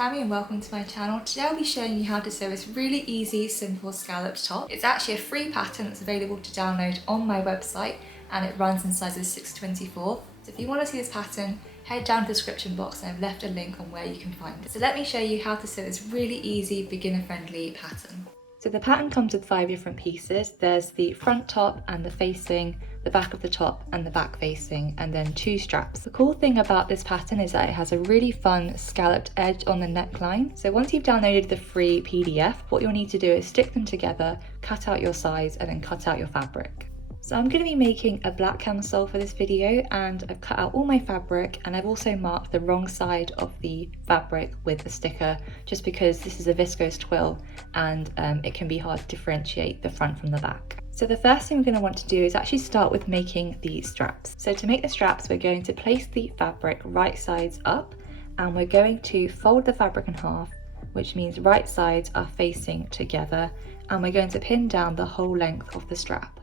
Tammy and welcome to my channel. Today I'll be showing you how to sew this really easy, simple scalloped top. It's actually a free pattern that's available to download on my website and it runs in sizes 6 to 24. So if you want to see this pattern, head down to the description box and I've left a link on where you can find it. So let me show you how to sew this really easy, beginner-friendly pattern. So the pattern comes with 5 different pieces. There's the front top and the facing, the back of the top and the back facing, and then 2 straps. The cool thing about this pattern is that it has a really fun scalloped edge on the neckline. So once you've downloaded the free PDF, what you'll need to do is stick them together, cut out your size, and then cut out your fabric. So I'm going to be making a black camisole for this video, and I've cut out all my fabric, and I've also marked the wrong side of the fabric with a sticker just because this is a viscose twill and it can be hard to differentiate the front from the back. So the first thing we're going to want to do is actually start with making the straps. So to make the straps, we're going to place the fabric right sides up, and we're going to fold the fabric in half, which means right sides are facing together, and we're going to pin down the whole length of the strap.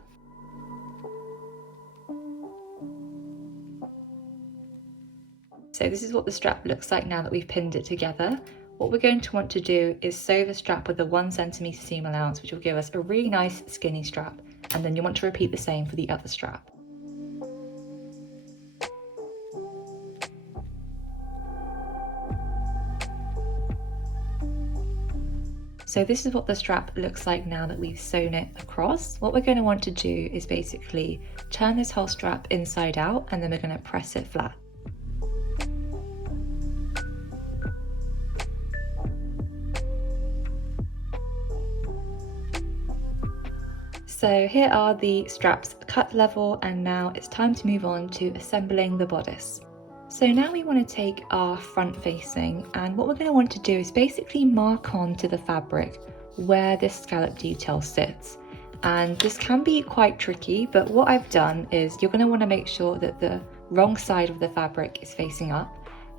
So this is what the strap looks like now that we've pinned it together. What we're going to want to do is sew the strap with a 1 centimeter seam allowance, which will give us a really nice skinny strap. And then you want to repeat the same for the other strap. So this is what the strap looks like now that we've sewn it across. What we're going to want to do is basically turn this whole strap inside out, and then we're going to press it flat. So here are the straps cut level, and now it's time to move on to assembling the bodice. So now we want to take our front facing, and what we're going to want to do is basically mark onto the fabric where this scallop detail sits. And this can be quite tricky, but what I've done is you're going to want to make sure that the wrong side of the fabric is facing up.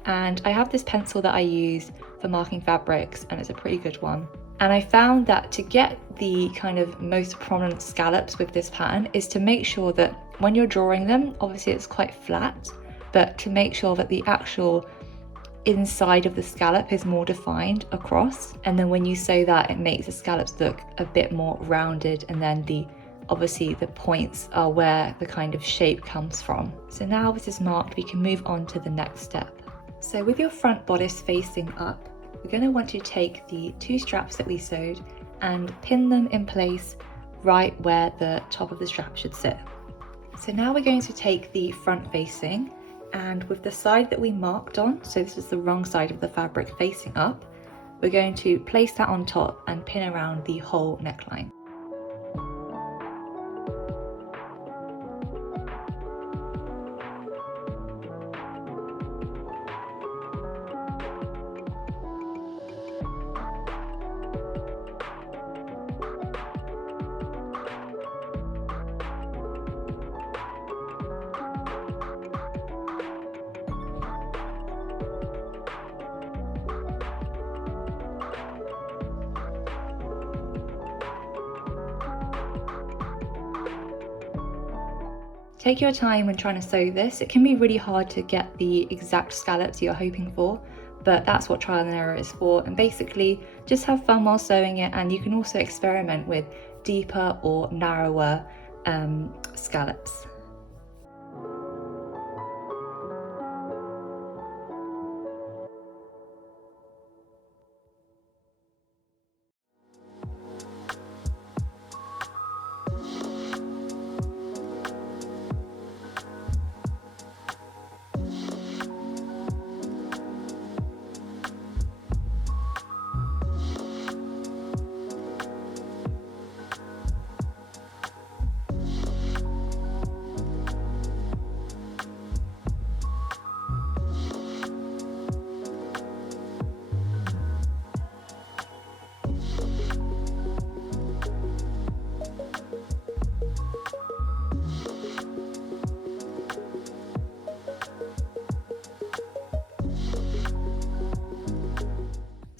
And I have this pencil that I use for marking fabrics, and it's a pretty good one. And I found that to get the kind of most prominent scallops with this pattern is to make sure that when you're drawing them, obviously it's quite flat, but to make sure that the actual inside of the scallop is more defined across. And then when you sew that, it makes the scallops look a bit more rounded, and then obviously the points are where the kind of shape comes from. So now this is marked, we can move on to the next step. So with your front bodice facing up, we're going to want to take the 2 straps that we sewed and pin them in place right where the top of the strap should sit. So now we're going to take the front facing, and with the side that we marked on, so this is the wrong side of the fabric facing up, we're going to place that on top and pin around the whole neckline. Take your time when trying to sew this. It can be really hard to get the exact scallops you're hoping for, but that's what trial and error is for. And basically just have fun while sewing it, and you can also experiment with deeper or narrower scallops.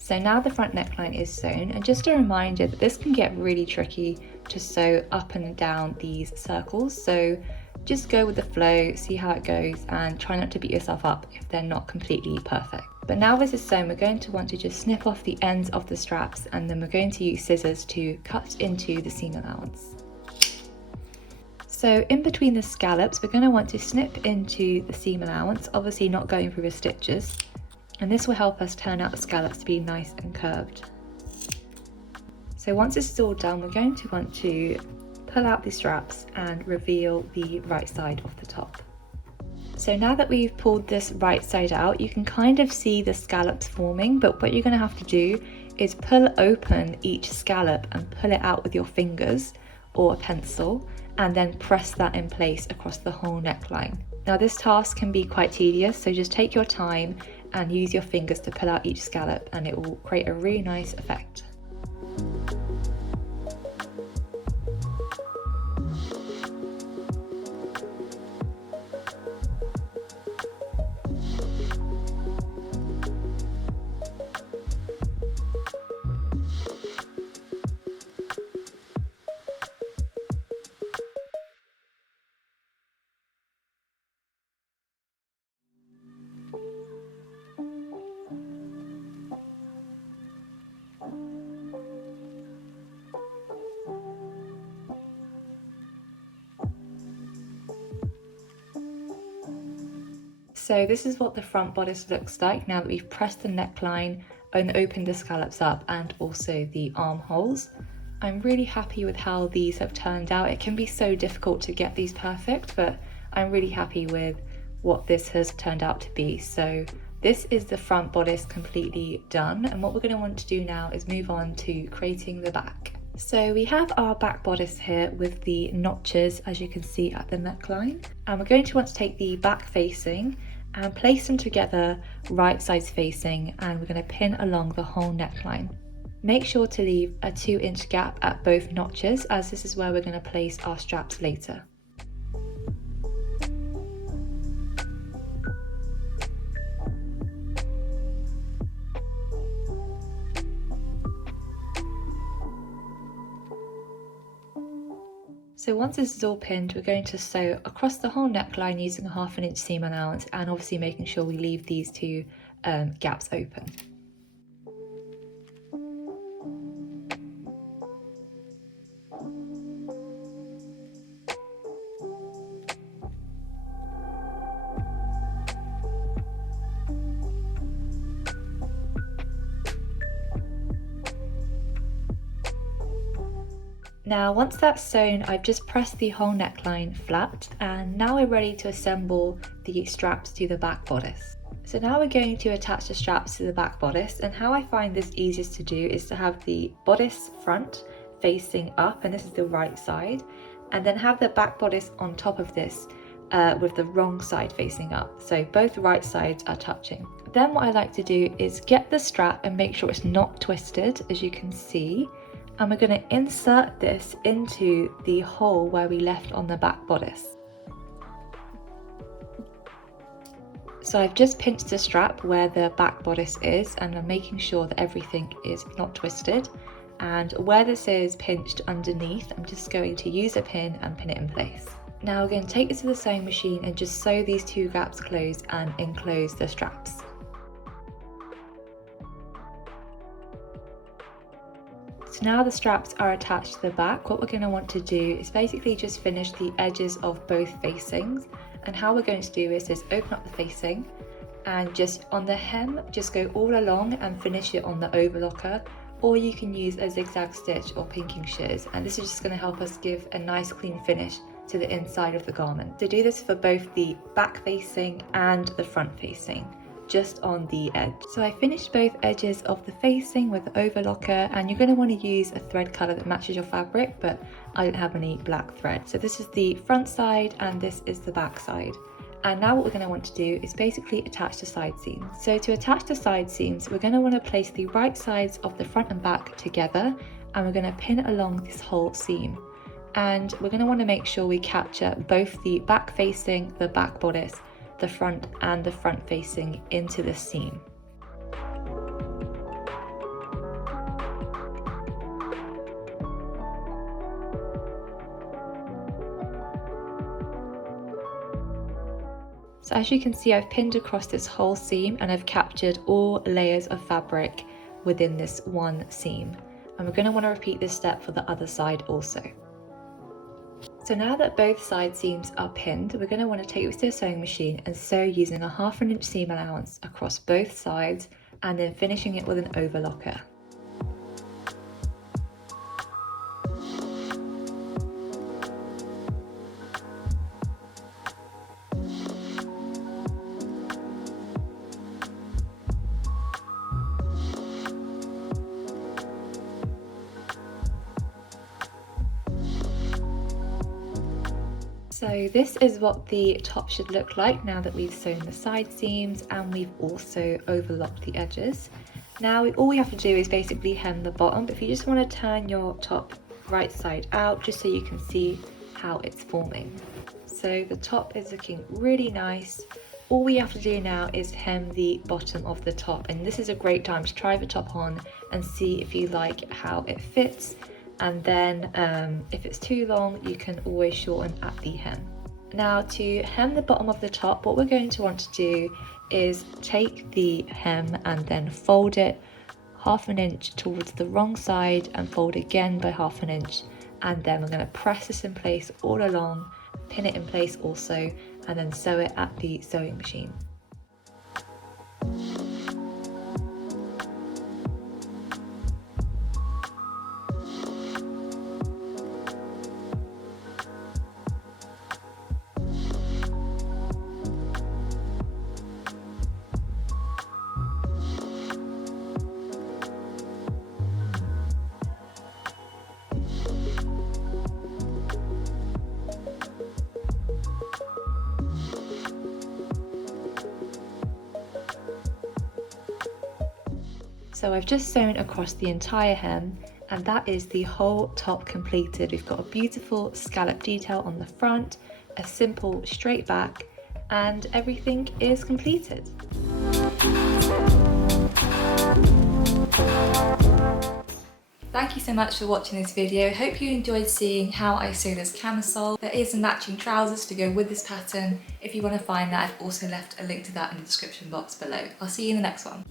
So now the front neckline is sewn, and just a reminder that this can get really tricky to sew up and down these circles, so just go with the flow, see how it goes, and try not to beat yourself up if they're not completely perfect. But now this is sewn, we're going to want to just snip off the ends of the straps, and then we're going to use scissors to cut into the seam allowance. So in between the scallops, we're going to want to snip into the seam allowance, obviously not going through the stitches, and this will help us turn out the scallops to be nice and curved. So once this is all done, we're going to want to pull out the straps and reveal the right side of the top. So now that we've pulled this right side out, you can kind of see the scallops forming, but what you're going to have to do is pull open each scallop and pull it out with your fingers or a pencil, and then press that in place across the whole neckline. Now this task can be quite tedious, so just take your time and use your fingers to pull out each scallop, and it will create a really nice effect. So this is what the front bodice looks like now that we've pressed the neckline and opened the scallops up, and also the armholes. I'm really happy with how these have turned out. It can be so difficult to get these perfect, but I'm really happy with what this has turned out to be. So this is the front bodice completely done, and what we're going to want to do now is move on to creating the back. So we have our back bodice here with the notches, as you can see at the neckline, and we're going to want to take the back facing and place them together right sides facing, and we're going to pin along the whole neckline. Make sure to leave a 2-inch gap at both notches, as this is where we're going to place our straps later. So once this is all pinned, we're going to sew across the whole neckline using a 1/2 inch seam allowance, and obviously making sure we leave these two gaps open. Now once that's sewn, I've just pressed the whole neckline flat, and now we're ready to assemble the straps to the back bodice. So now we're going to attach the straps to the back bodice, and how I find this easiest to do is to have the bodice front facing up, and this is the right side, and then have the back bodice on top of this with the wrong side facing up, so both right sides are touching. Then what I like to do is get the strap and make sure it's not twisted, as you can see, and we're going to insert this into the hole where we left on the back bodice. So I've just pinched the strap where the back bodice is, and I'm making sure that everything is not twisted, and where this is pinched underneath, I'm just going to use a pin and pin it in place. Now we're going to take this to the sewing machine and just sew these two gaps closed and enclose the straps. So now the straps are attached to the back, what we're going to want to do is basically just finish the edges of both facings. And how we're going to do is open up the facing and just on the hem, just go all along and finish it on the overlocker, or you can use a zigzag stitch or pinking shears, and this is just going to help us give a nice clean finish to the inside of the garment. So do this for both the back facing and the front facing, just on the edge. So I finished both edges of the facing with the overlocker, and you're going to want to use a thread colour that matches your fabric, but I don't have any black thread. So this is the front side and this is the back side. And now what we're going to want to do is basically attach the side seams. So to attach the side seams, we're going to want to place the right sides of the front and back together, and we're going to pin along this whole seam. And we're going to want to make sure we capture both the back facing, the back bodice, the front and the front facing into the seam. So as you can see, I've pinned across this whole seam and I've captured all layers of fabric within this one seam. And we're going to want to repeat this step for the other side also. So now that both side seams are pinned, we're going to want to take this to a sewing machine and sew using a 1/2 inch seam allowance across both sides and then finishing it with an overlocker. So this is what the top should look like now that we've sewn the side seams and we've also overlocked the edges. Now all we have to do is basically hem the bottom, but if you just want to turn your top right side out just so you can see how it's forming. So the top is looking really nice. All we have to do now is hem the bottom of the top, and this is a great time to try the top on and see if you like how it fits. And then if it's too long, you can always shorten at the hem. Now to hem the bottom of the top, what we're going to want to do is take the hem and then fold it 1/2 inch towards the wrong side and fold again by 1/2 inch. And then we're going to press this in place all along, pin it in place also, and then sew it at the sewing machine. So I've just sewn across the entire hem, and that is the whole top completed. We've got a beautiful scallop detail on the front, a simple straight back, and everything is completed. Thank you so much for watching this video. Hope you enjoyed seeing how I sew this camisole. There is some matching trousers to go with this pattern. If you want to find that, I've also left a link to that in the description box below. I'll see you in the next one.